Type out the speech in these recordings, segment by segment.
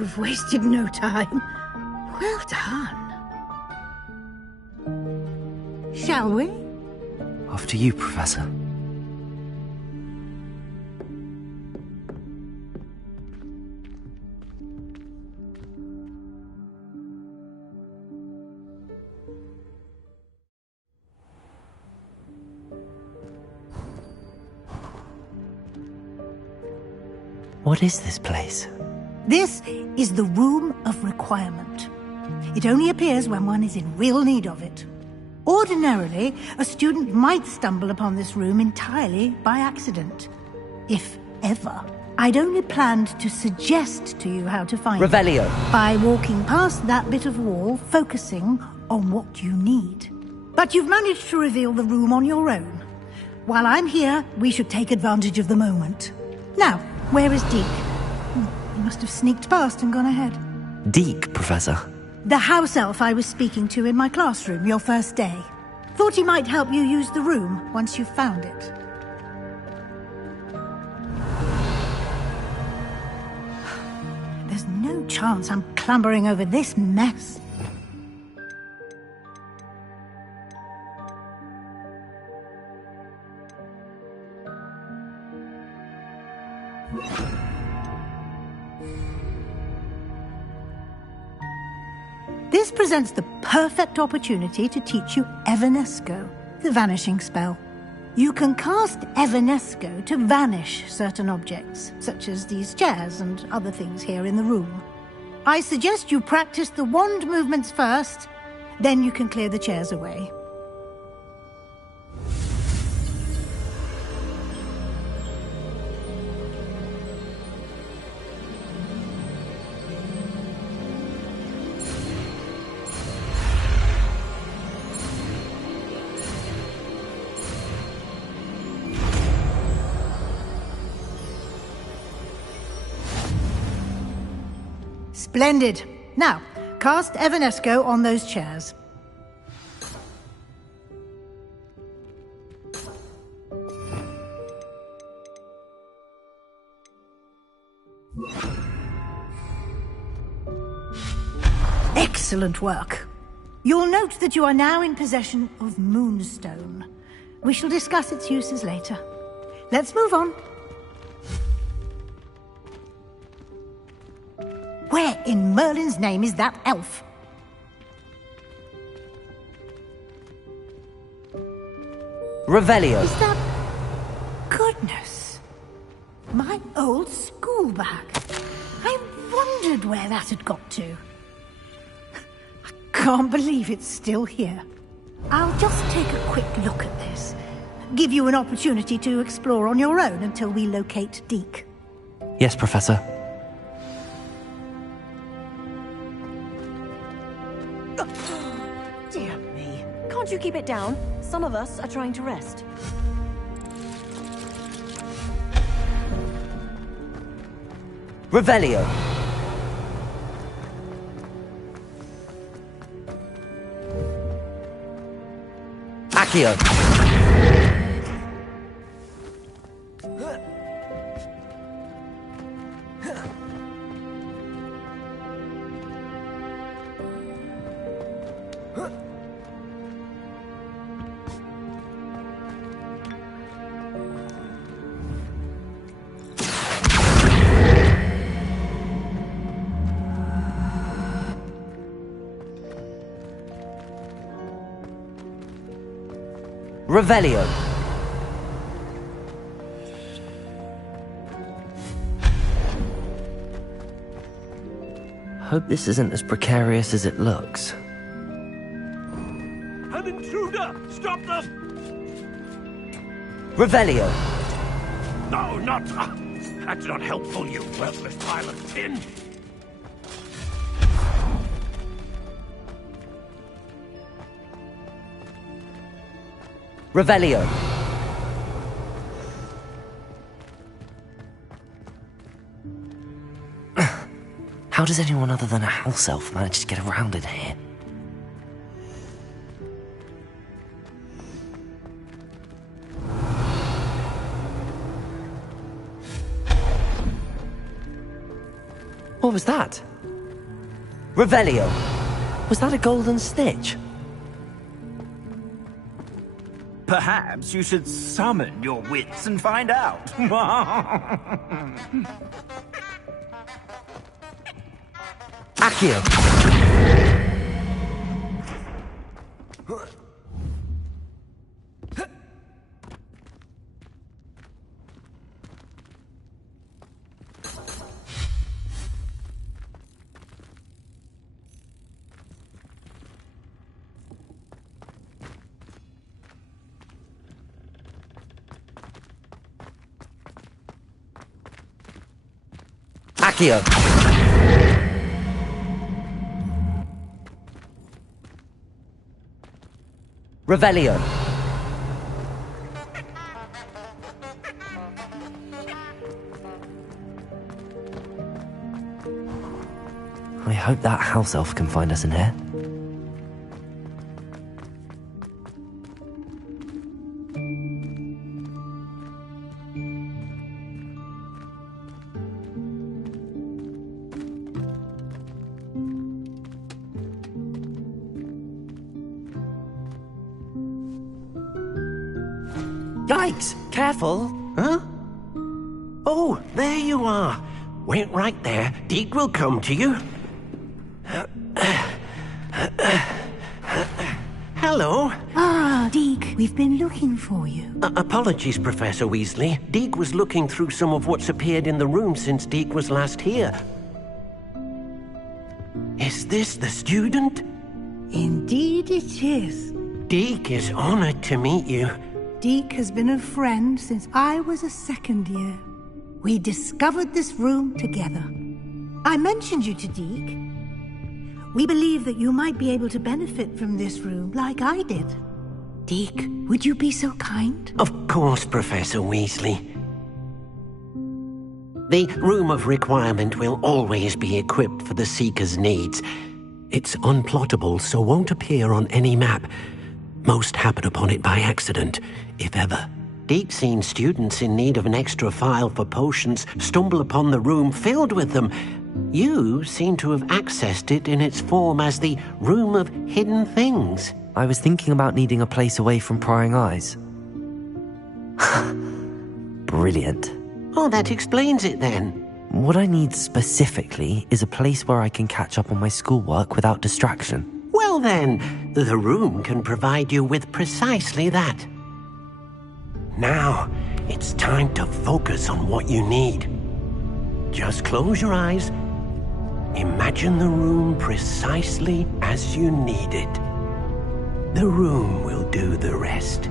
You've wasted no time. Well done. Shall we? Off to you, Professor. What is this place? This is the Room of Requirement. It only appears when one is in real need of it. Ordinarily, a student might stumble upon this room entirely by accident. If ever. I'd only planned to suggest to you how to find Revelio. it by walking past that bit of wall, focusing on what you need. But you've managed to reveal the room on your own. While I'm here, we should take advantage of the moment. Now, where is Deke? He must have sneaked past and gone ahead. Deke, Professor. The house elf I was speaking to in my classroom your first day. Thought he might help you use the room once you've found it. There's no chance I'm clambering over this mess. This presents the perfect opportunity to teach you Evanesco, the vanishing spell. You can cast Evanesco to vanish certain objects, such as these chairs and other things here in the room. I suggest you practice the wand movements first, then you can clear the chairs away. Splendid. Now, cast Evanesco on those chairs. Excellent work. You'll note that you are now in possession of Moonstone. We shall discuss its uses later. Let's move on. Where in Merlin's name is that elf? Revelio. Is that... Goodness. My old school bag. I wondered where that had got to. I can't believe it's still here. I'll just take a quick look at this. Give you an opportunity to explore on your own until we locate Deke. Yes, Professor. Dear me. Can't you keep it down? Some of us are trying to rest. Revelio. Accio. Revelio. Hope this isn't as precarious as it looks. An intruder! Stop them! Revelio. No, not... that's not helpful, you worthless pile of tin! Revelio. How does anyone other than a house elf manage to get around in here? What was that? Revelio! Was that a golden snitch? Perhaps you should summon your wits and find out. Accio! Accio! Revelio! I hope that house elf can find us in here. Yikes! Careful! Huh? Oh, there you are. Wait right there. Deke will come to you. Hello. Ah, Deke, we've been looking for you. Apologies, Professor Weasley. Deke was looking through some of what's appeared in the room since Deke was last here. Is this the student? Indeed it is. Deke is honored to meet you. Deke has been a friend since I was a second year. We discovered this room together. I mentioned you to Deke. We believe that you might be able to benefit from this room like I did. Deke, would you be so kind? Of course, Professor Weasley. The Room of Requirement will always be equipped for the Seeker's needs. It's unplottable, so won't appear on any map. Most happen upon it by accident, if ever. Deke's seen students in need of an extra file for potions stumble upon the room filled with them. You seem to have accessed it in its form as the Room of Hidden Things. I was thinking about needing a place away from prying eyes. Brilliant. Oh, that explains it then. What I need specifically is a place where I can catch up on my schoolwork without distraction. Well then, the room can provide you with precisely that. Now, it's time to focus on what you need. Just close your eyes. Imagine the room precisely as you need it. The room will do the rest.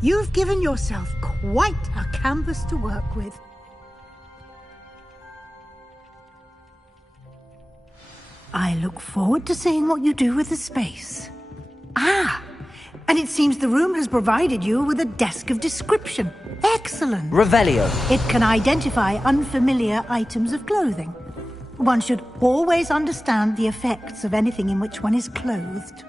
You've given yourself quite a canvas to work with. I look forward to seeing what you do with the space. Ah, and it seems the room has provided you with a desk of description. Excellent. Revelio. It can identify unfamiliar items of clothing. One should always understand the effects of anything in which one is clothed.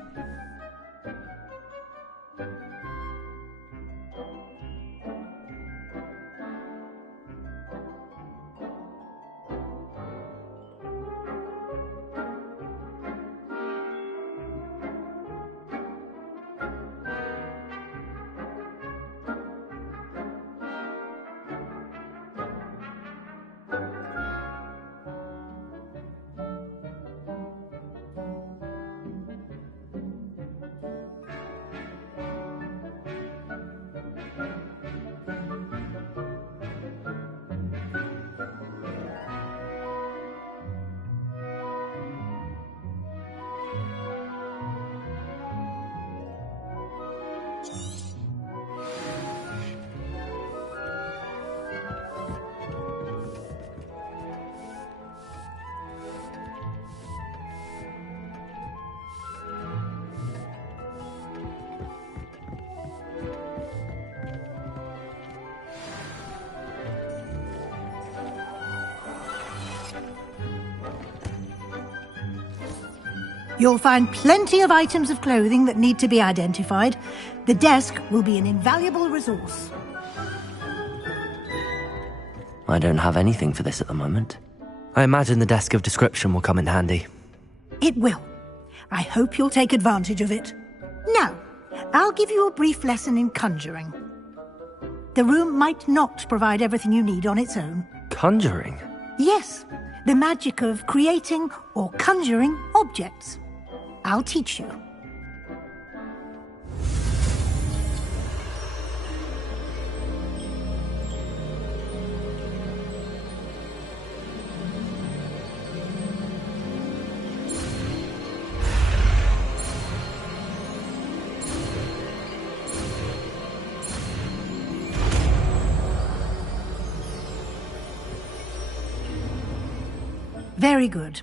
You'll find plenty of items of clothing that need to be identified. The desk will be an invaluable resource. I don't have anything for this at the moment. I imagine the desk of description will come in handy. It will. I hope you'll take advantage of it. Now, I'll give you a brief lesson in conjuring. The room might not provide everything you need on its own. Conjuring? Yes, the magic of creating or conjuring objects. I'll teach you. Very good.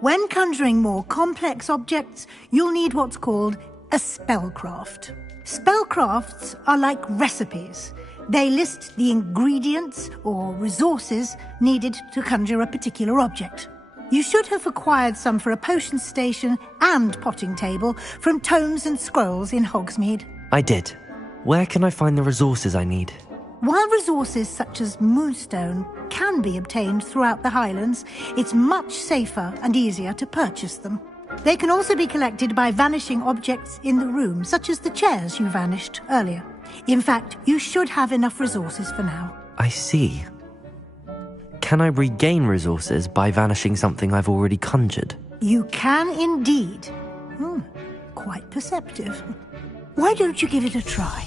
When conjuring more complex objects, you'll need what's called a spellcraft. Spellcrafts are like recipes. They list the ingredients or resources needed to conjure a particular object. You should have acquired some for a potion station and potting table from tomes and scrolls in Hogsmeade. I did. Where can I find the resources I need? While resources such as moonstone can be obtained throughout the Highlands, it's much safer and easier to purchase them. They can also be collected by vanishing objects in the room, such as the chairs you vanished earlier. In fact, you should have enough resources for now. I see. Can I regain resources by vanishing something I've already conjured? You can indeed. Quite perceptive. Why don't you give it a try?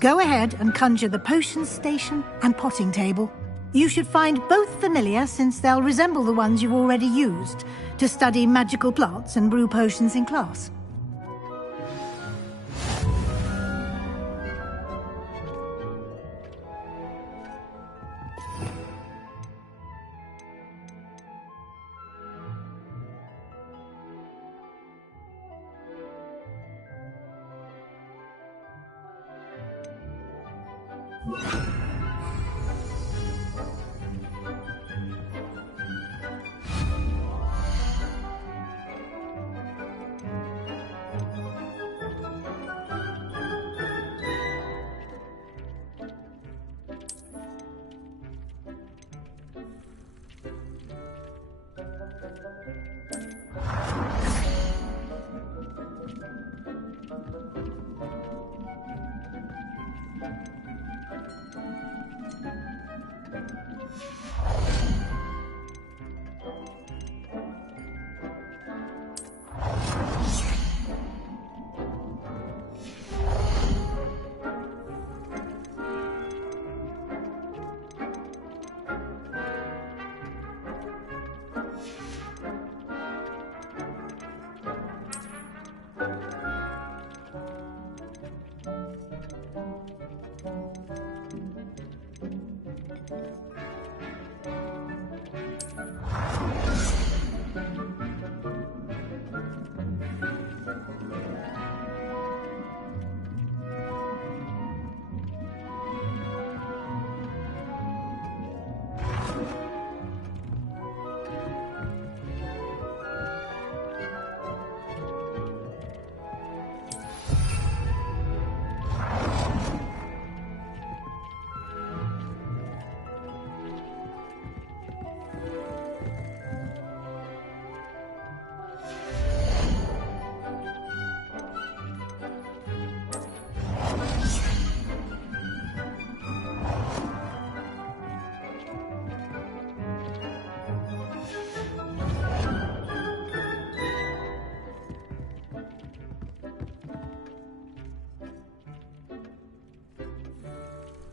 Go ahead and conjure the potion station and potting table. You should find both familiar, since they'll resemble the ones you've already used to study magical plants and brew potions in class.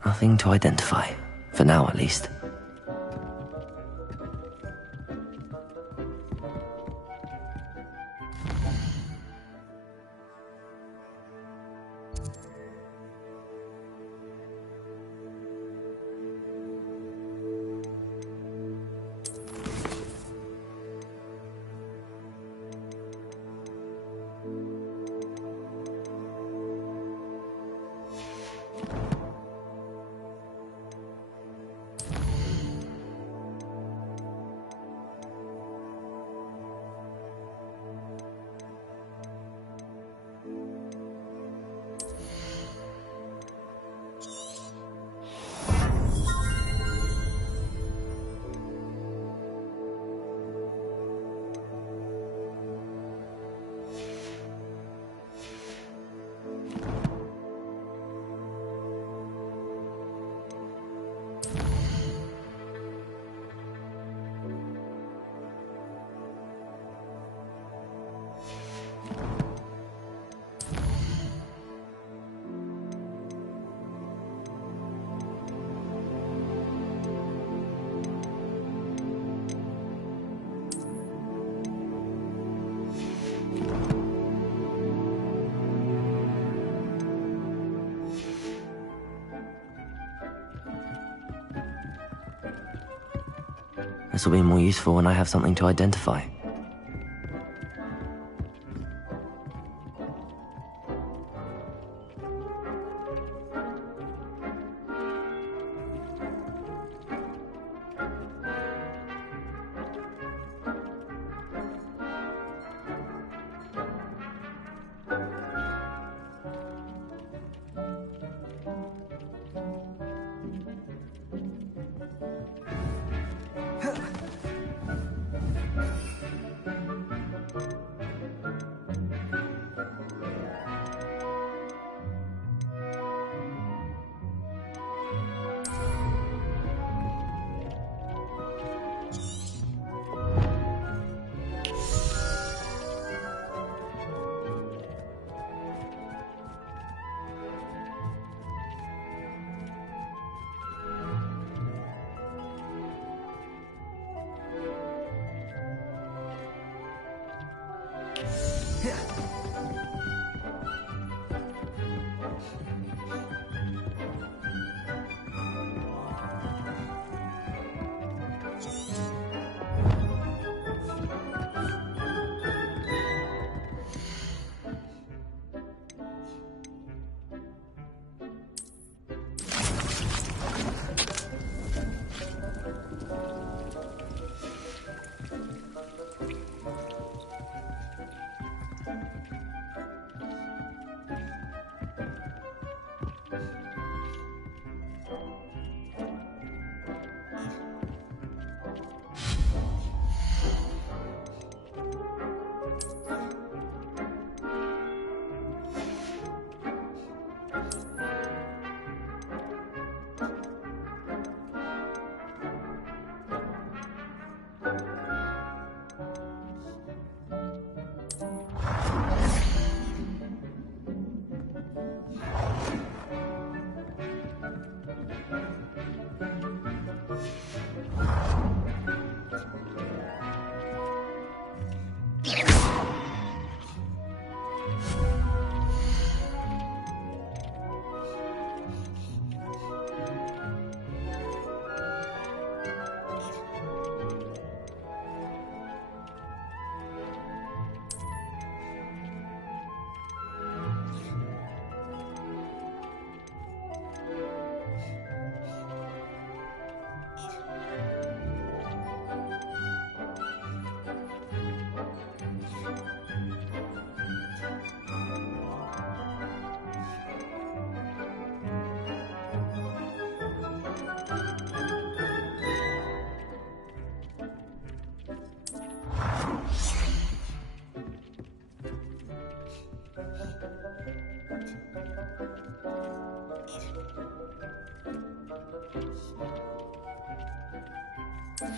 Nothing to identify, for now at least. This will be more useful when I have something to identify.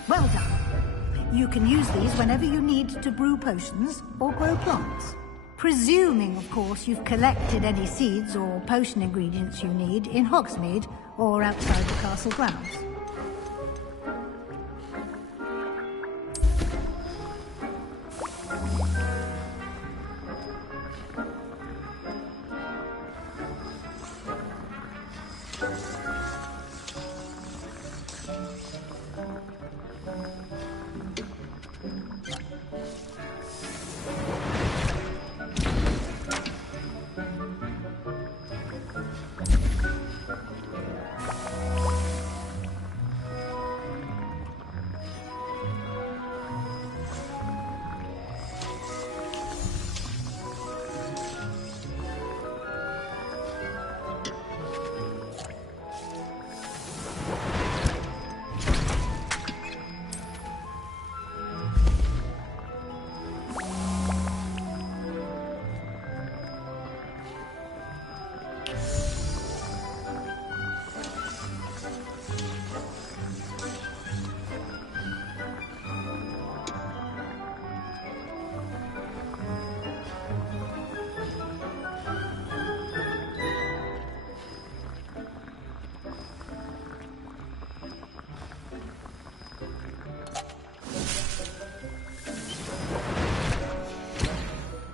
Well done. You can use these whenever you need to brew potions or grow plants. Presuming, of course, you've collected any seeds or potion ingredients you need in Hogsmeade or outside the castle grounds.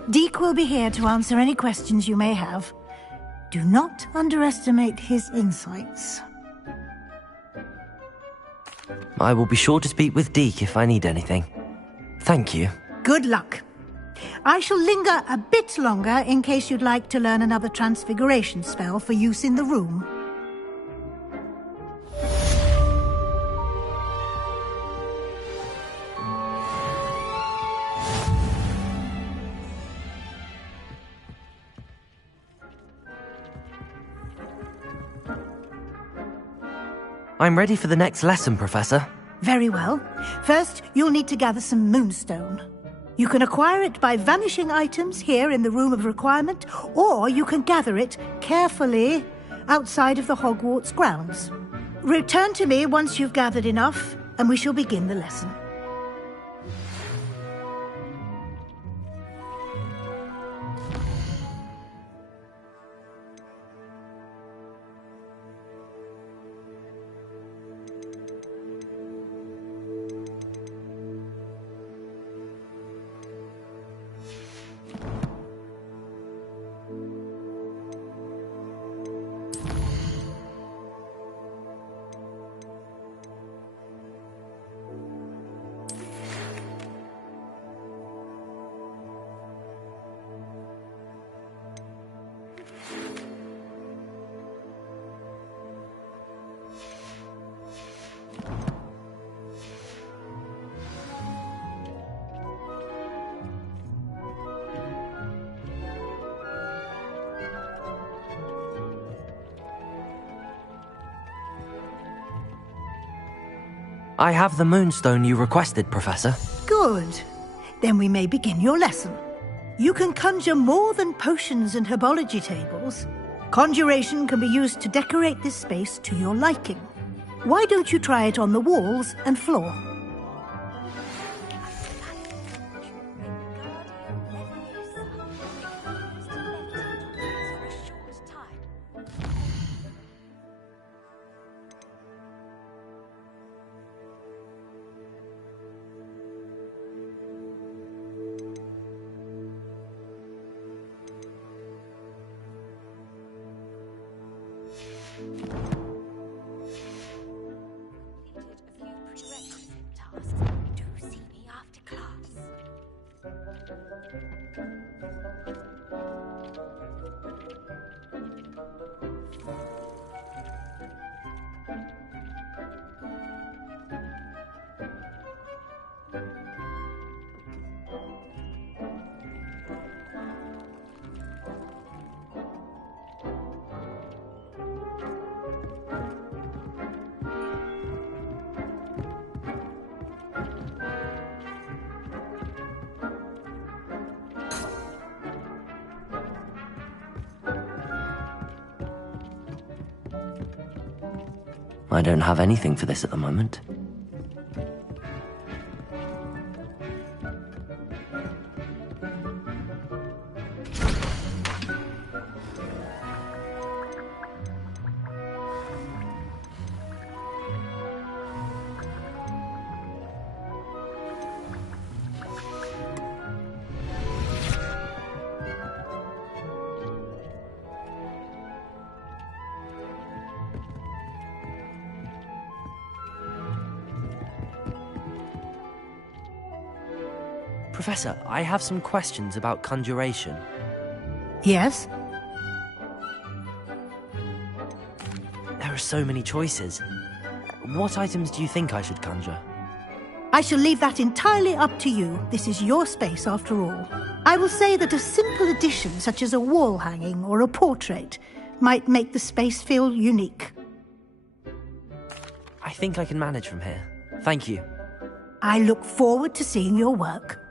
Deke will be here to answer any questions you may have. Do not underestimate his insights. I will be sure to speak with Deke if I need anything. Thank you. Good luck. I shall linger a bit longer in case you'd like to learn another transfiguration spell for use in the room. I'm ready for the next lesson, Professor. Very well. First, you'll need to gather some moonstone. You can acquire it by vanishing items here in the Room of Requirement, or you can gather it carefully outside of the Hogwarts grounds. Return to me once you've gathered enough, and we shall begin the lesson. I have the moonstone you requested, Professor. Good. Then we may begin your lesson. You can conjure more than potions and herbology tables. Conjuration can be used to decorate this space to your liking. Why don't you try it on the walls and floor? I don't have anything for this at the moment. Professor, I have some questions about conjuration. Yes? There are so many choices. What items do you think I should conjure? I shall leave that entirely up to you. This is your space, after all. I will say that a simple addition, such as a wall hanging or a portrait, might make the space feel unique. I think I can manage from here. Thank you. I look forward to seeing your work.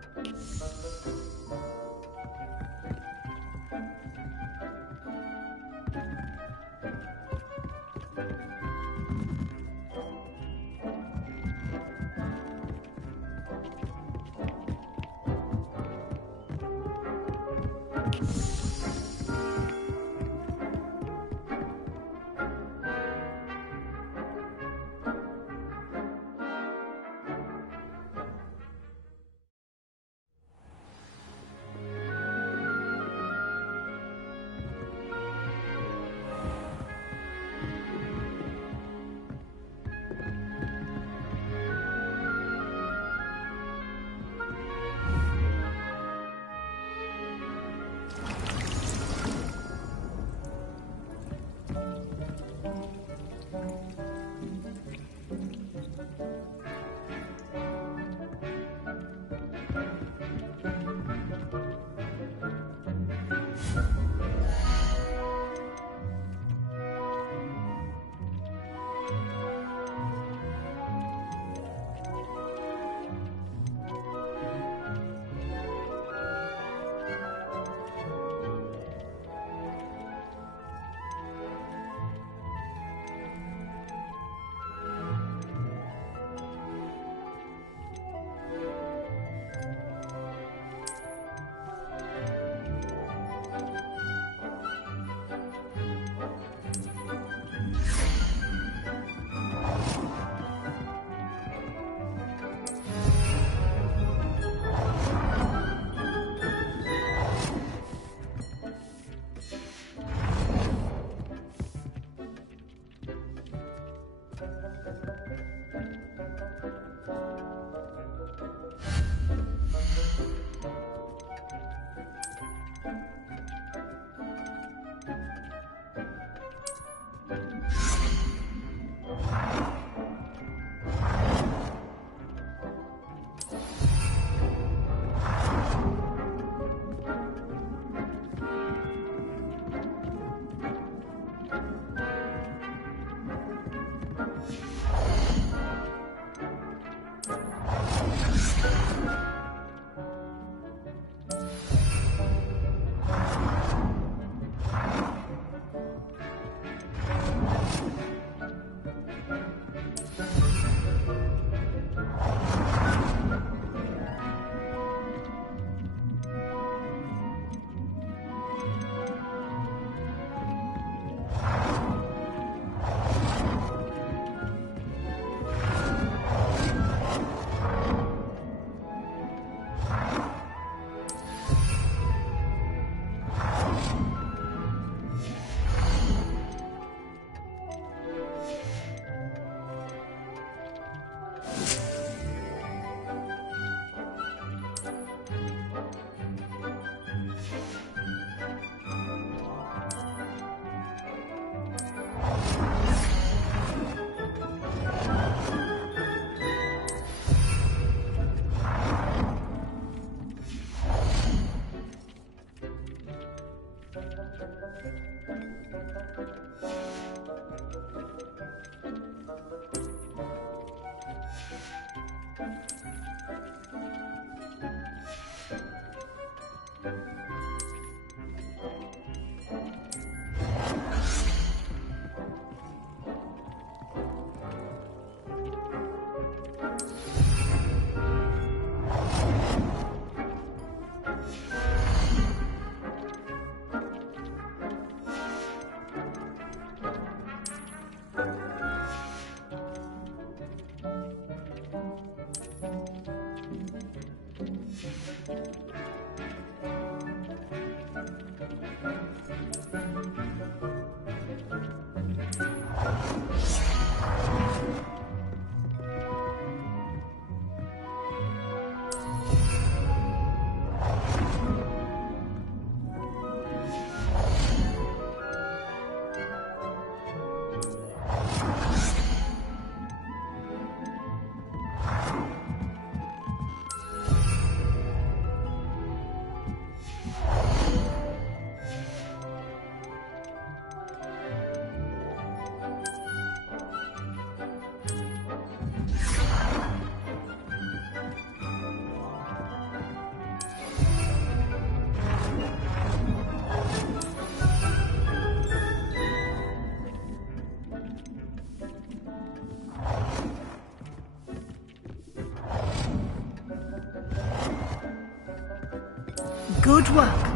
Good work.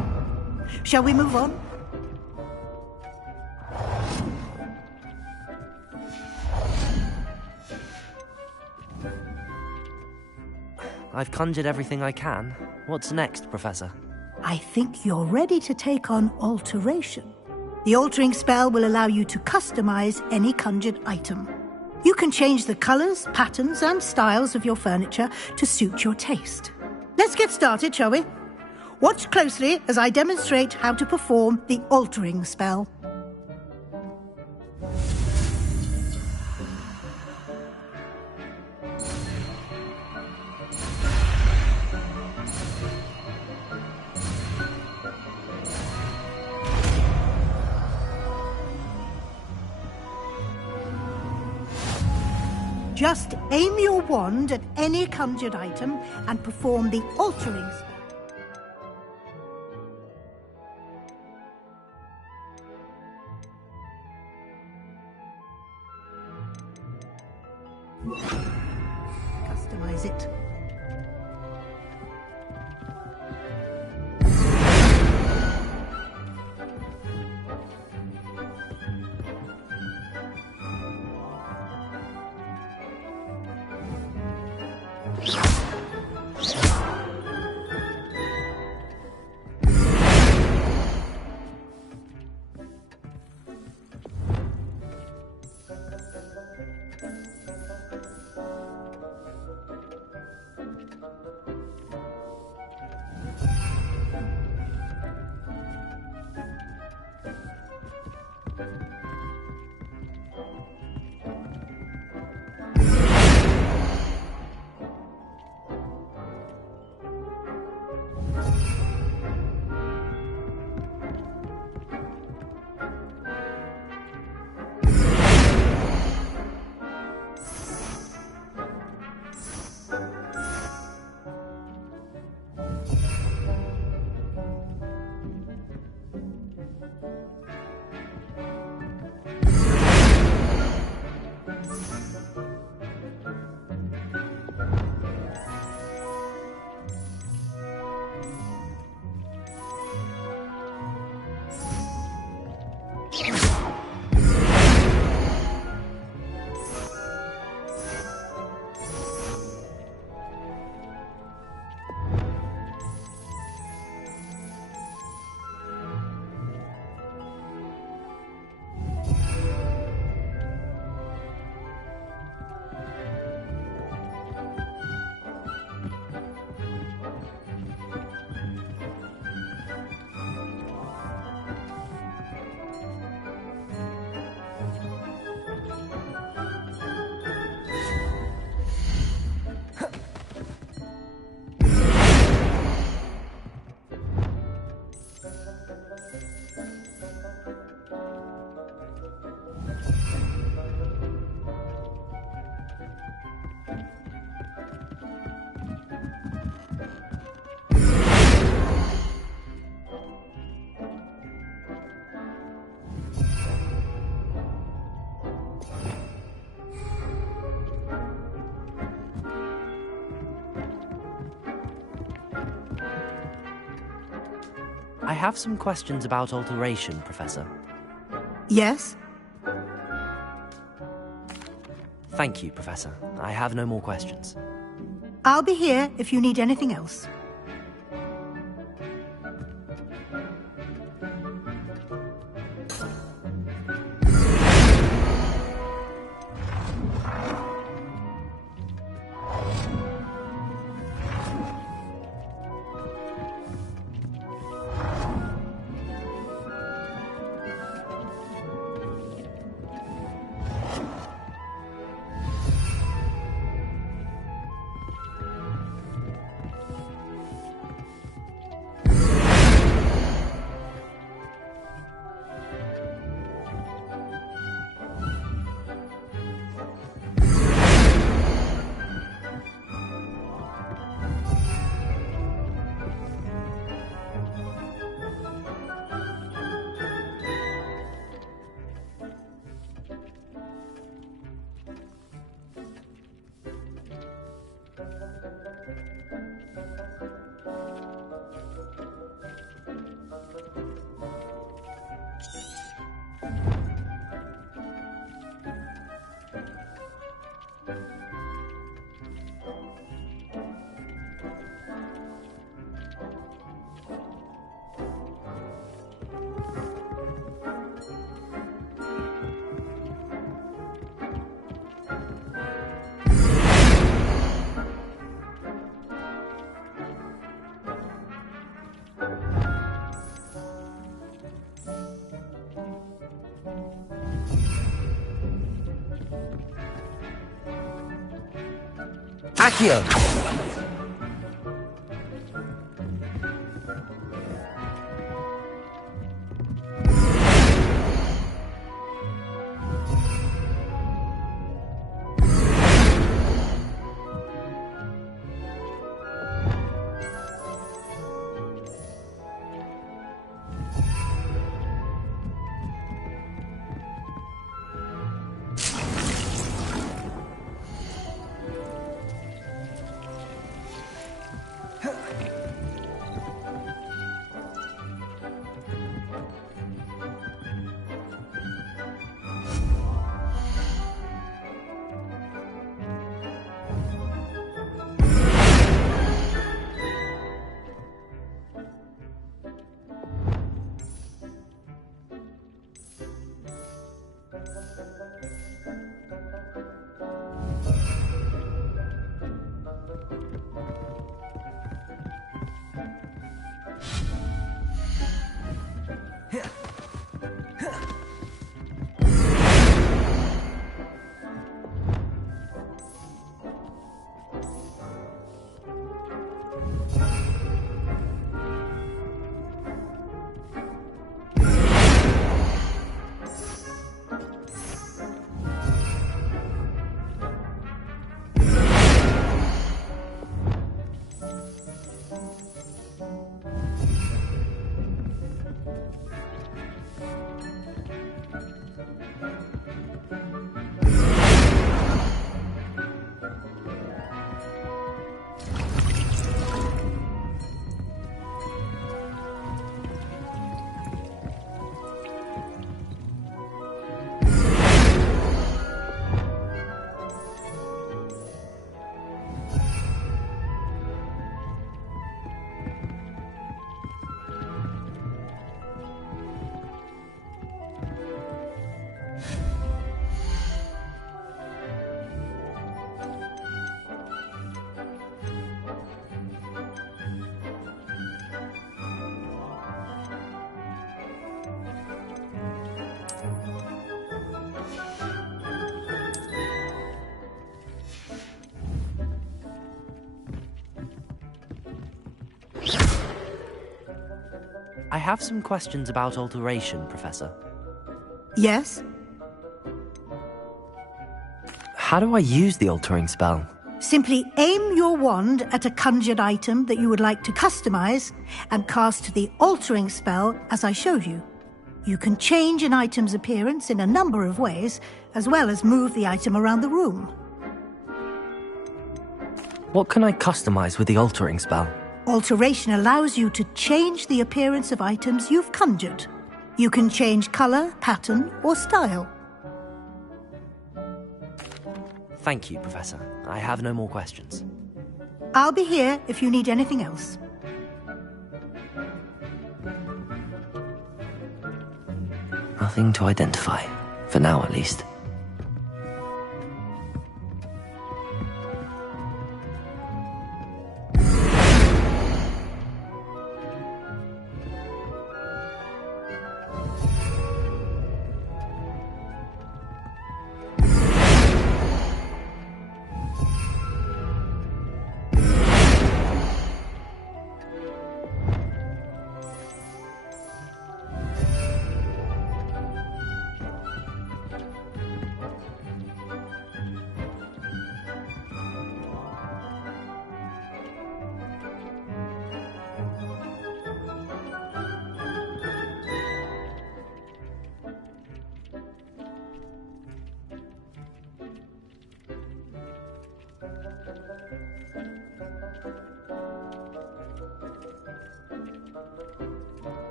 Shall we move on? I've conjured everything I can. What's next, Professor? I think you're ready to take on alteration. The altering spell will allow you to customize any conjured item. You can change the colors, patterns, and styles of your furniture to suit your taste. Let's get started, shall we? Watch closely as I demonstrate how to perform the altering spell. Just aim your wand at any conjured item and perform the altering spell. Customize it. I have some questions about alteration, Professor. Yes? Thank you, Professor. I have no more questions. I'll be here if you need anything else. Accio! I have some questions about alteration, Professor. Yes? How do I use the altering spell? Simply aim your wand at a conjured item that you would like to customize and cast the altering spell as I showed you. You can change an item's appearance in a number of ways, as well as move the item around the room. What can I customize with the altering spell? Alteration allows you to change the appearance of items you've conjured. You can change color, pattern, or style. Thank you, Professor. I have no more questions. I'll be here if you need anything else. Nothing to identify. For now, at least.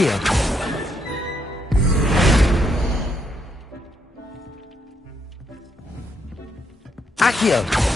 Accio! Accio!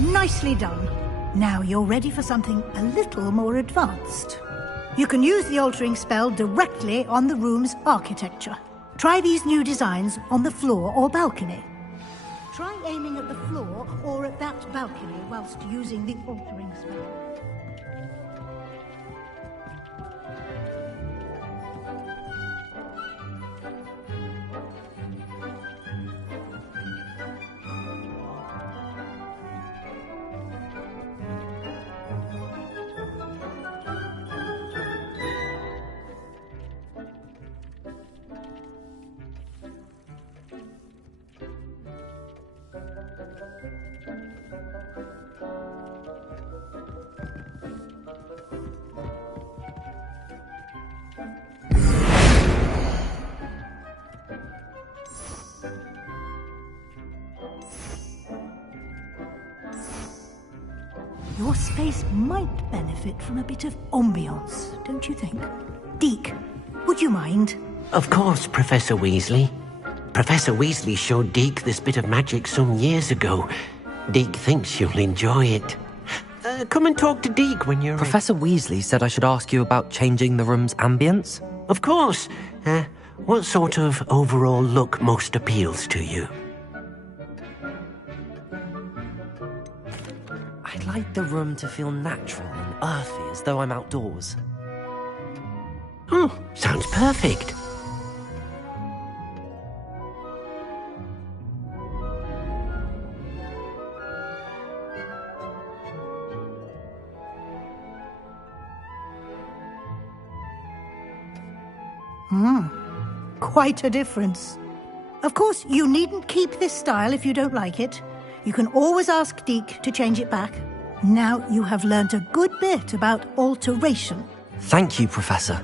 Nicely done. Now you're ready for something a little more advanced. You can use the altering spell directly on the room's architecture. Try these new designs on the floor or balcony. Try aiming at the floor or at that balcony whilst using the altering spell. Your space might benefit from a bit of ambiance, don't you think? Deke, would you mind? Of course, Professor Weasley. Professor Weasley showed Deke this bit of magic some years ago. Deke thinks you'll enjoy it. Come and talk to Deke when you're... Professor Weasley said I should ask you about changing the room's ambience. Of course. What sort of overall look most appeals to you? I'd like the room to feel natural and earthy, as though I'm outdoors. Oh, sounds perfect. Quite a difference. Of course, you needn't keep this style if you don't like it. You can always ask Deke to change it back. Now you have learnt a good bit about alteration. Thank you, Professor.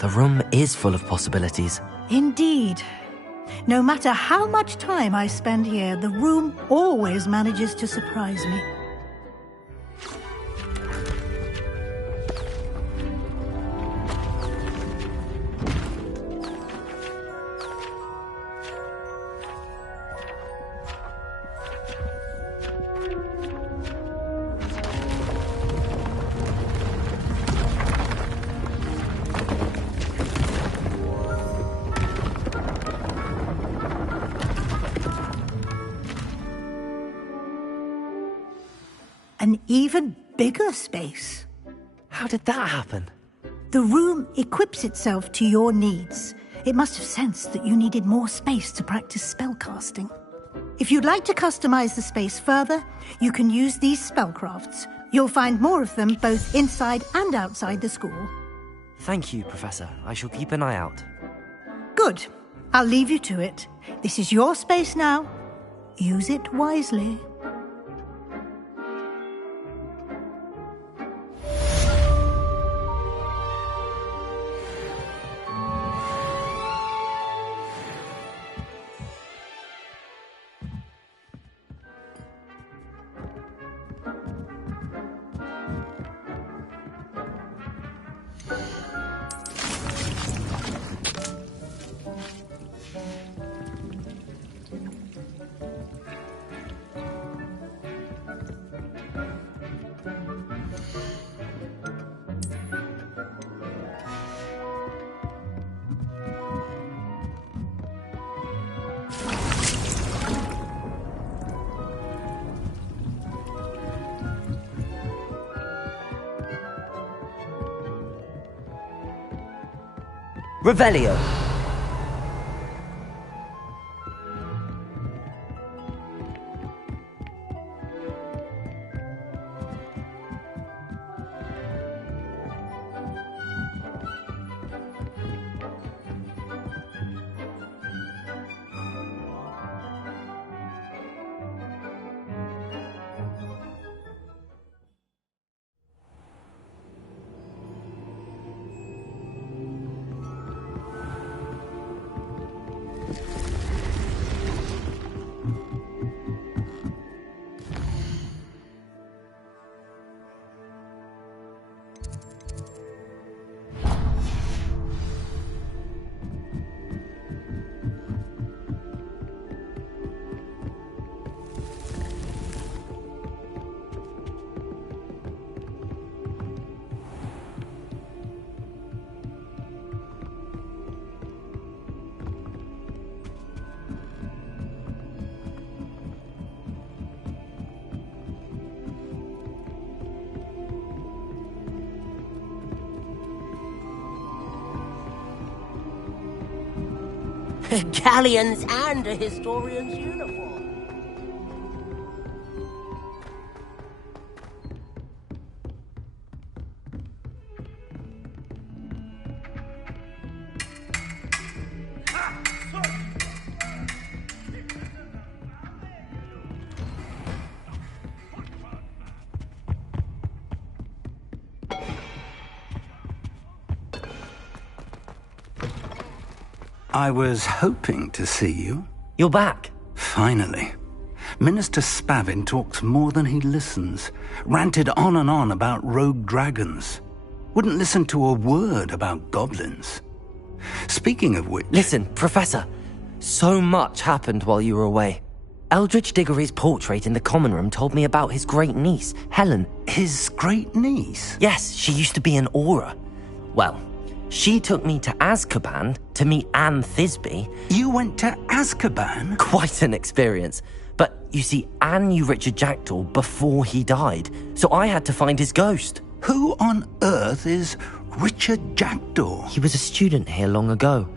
The room is full of possibilities. Indeed. No matter how much time I spend here, the room always manages to surprise me. An even bigger space. How did that happen? The room equips itself to your needs. It must have sensed that you needed more space to practice spellcasting. If you'd like to customize the space further, you can use these spellcrafts. You'll find more of them both inside and outside the school. Thank you, Professor. I shall keep an eye out. Good. I'll leave you to it. This is your space now. Use it wisely. Revelio. Galleons and a historian's uniform. I was hoping to see you. You're back. Finally. Minister Spavin talks more than he listens. Ranted on and on about rogue dragons. Wouldn't listen to a word about goblins. Speaking of which... Listen, Professor. So much happened while you were away. Eldridge Diggory's portrait in the common room told me about his great niece, Helen. His great niece? Yes, she used to be an Auror. Well, she took me to Azkaban to meet Anne Thisbe. You went to Azkaban? Quite an experience. But you see, Anne knew Richard Jackdaw before he died, so I had to find his ghost. Who on earth is Richard Jackdaw? He was a student here long ago.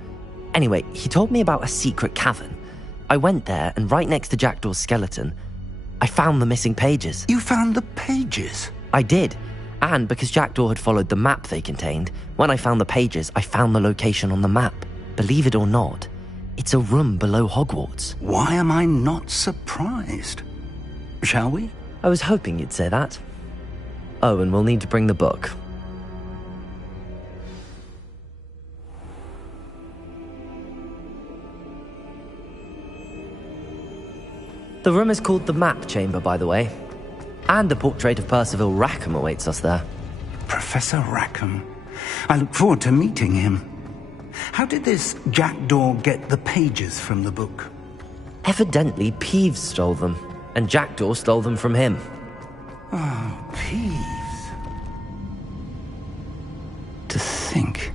Anyway, he told me about a secret cavern. I went there, and right next to Jackdaw's skeleton, I found the missing pages. You found the pages? I did. And because Jackdaw had followed the map they contained, when I found the pages, I found the location on the map. Believe it or not, it's a room below Hogwarts. Why am I not surprised? Shall we? I was hoping you'd say that. Oh, and we'll need to bring the book. The room is called the Map Chamber, by the way. And a portrait of Percival Rackham awaits us there. Professor Rackham. I look forward to meeting him. How did this Jackdaw get the pages from the book? Evidently, Peeves stole them, and Jackdaw stole them from him. Oh, Peeves. To think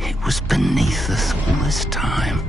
it was beneath us all this time.